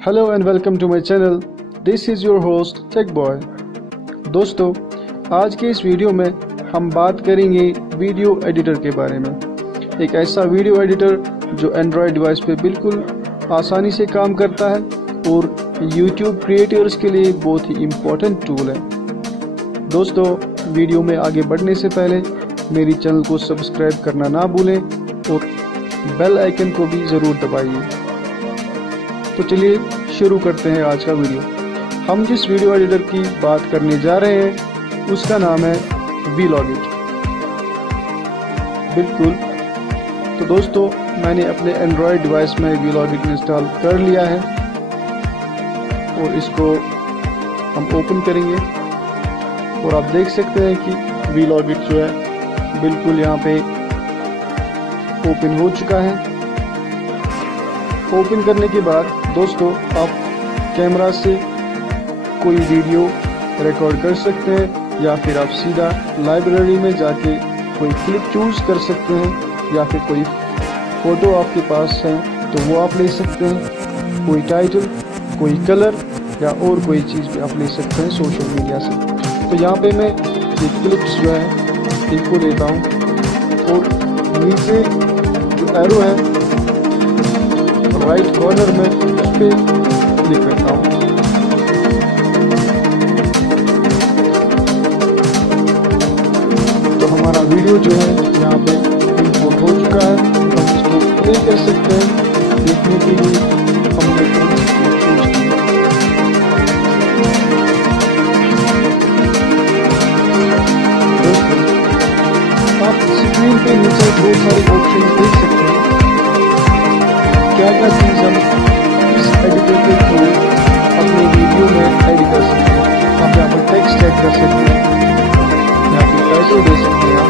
Hello and welcome to my channel. This is your host Tech Boy. दोस्तों, आज के इस वीडियो में हम बात करेंगे वीडियो एडिटर के बारे में। एक ऐसा वीडियो एडिटर जो एंड्रॉयड डिवाइस पे बिल्कुल आसानी से काम करता है और यूट्यूब क्रिएटर्स के लिए बहुत ही इम्पोर्टेंट टूल है। दोस्तों, वीडियो में आगे बढ़ने से पहले मेरी चैनल को सब्सक्राइब करना ना भूलें और बेल आइकन को भी ज़रूर दबाइए। तो चलिए शुरू करते हैं आज का वीडियो। हम जिस वीडियो एडिटर की बात करने जा रहे हैं उसका नाम है Vlogit। बिल्कुल, तो दोस्तों मैंने अपने एंड्रॉयड डिवाइस में Vlogit इंस्टॉल कर लिया है और इसको हम ओपन करेंगे और आप देख सकते हैं कि Vlogit जो है बिल्कुल यहाँ पे ओपन हो चुका है। ओपन करने के बाद दोस्तों आप कैमरा से कोई वीडियो रिकॉर्ड कर सकते हैं या फिर आप सीधा लाइब्रेरी में जाके कोई क्लिप चूज कर सकते हैं या फिर कोई फ़ोटो आपके पास है तो वो आप ले सकते हैं। कोई टाइटल, कोई कलर या और कोई चीज़ भी आप ले सकते हैं सोशल मीडिया से। तो यहाँ पे मैं ये क्लिप्स जो है इनको लेता हूँ और नीचे जो एरो है राइट कॉर्नर में उस पर क्लिक करता हूँ। तो हमारा वीडियो जो है यहाँ पे इंपोर्ट हो चुका है। हम इसको प्ले कर सकते हैं देखने के लिए हमने चूज किया। दोस्तों, आप स्क्रीन पे नीचे बहुत सारे ऑप्शन देख सकते हैं। क्या क्या चीज़ हम इस एडिटर के थ्रू अपने वीडियो में ऐड कर सकते हैं। आप यहाँ पर टेक्स्ट ऐड कर सकते हैं, यहाँ पर टाइटल दे सकते हैं,